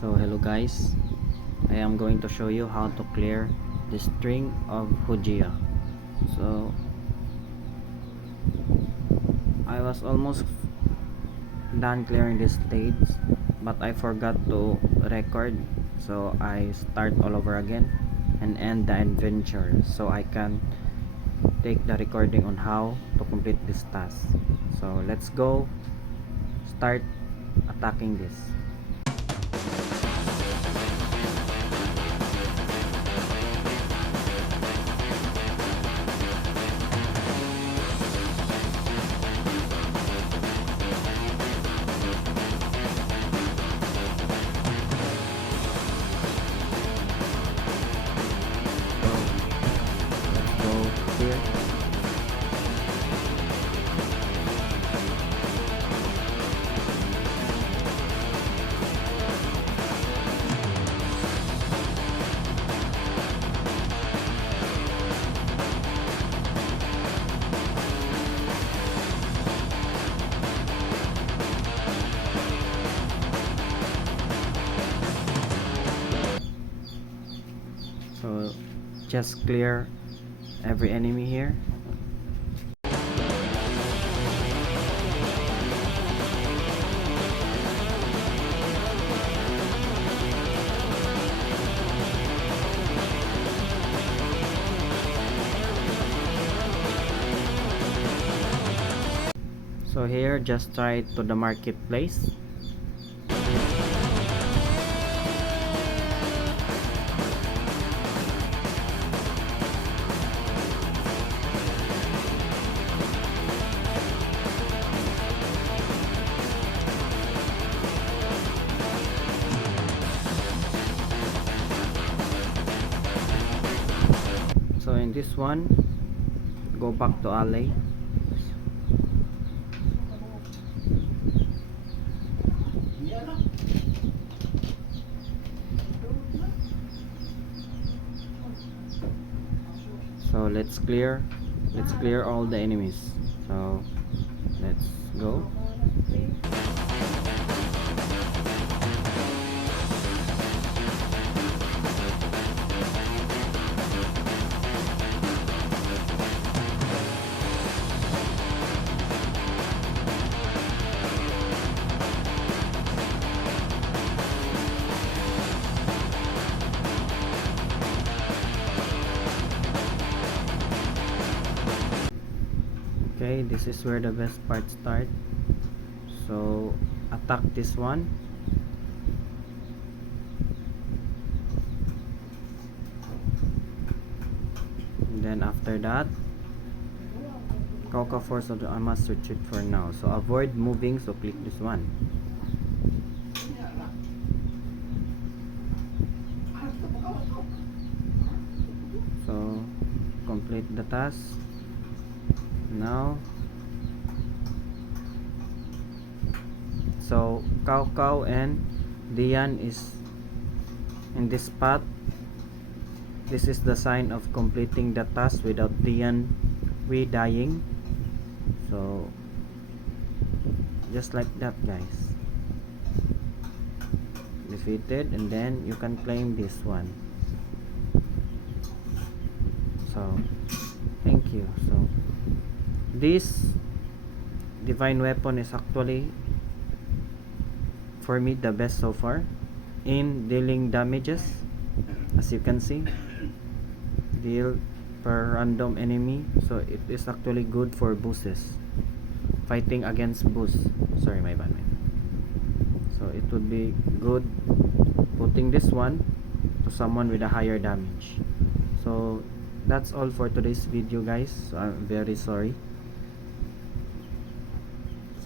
So hello guys, I am going to show you how to clear the string of Hujia. So I was almost done clearing this stage, but I forgot to record, so I start all over again and end the adventure so I can take the recording on how to complete this task. So let's go start attacking this. Go here. So just clear every enemy here. So here, just try to the marketplace. So in this one, go back to alley. So let's clear all the enemies. So let's go. Okay, this is where the best part start. So attack this one. And then after that, Kauka Force of the must retreat for now. So avoid moving, so click this one. So complete the task. Now, so Cao and Dian is in this spot. This is the sign of completing the task without Dian dying. So just like that, guys, defeated, and then you can claim this one. So thank you. So this divine weapon is actually for me the best so far in dealing damages. As you can see, deal per random enemy, so it is actually good for bosses, fighting against boss. Sorry, my bad. So it would be good putting this one to someone with a higher damage. So that's all for today's video, guys. So I'm very sorry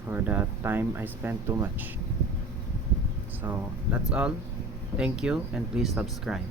for the time I spent too much. So that's all. Thank you, and please subscribe.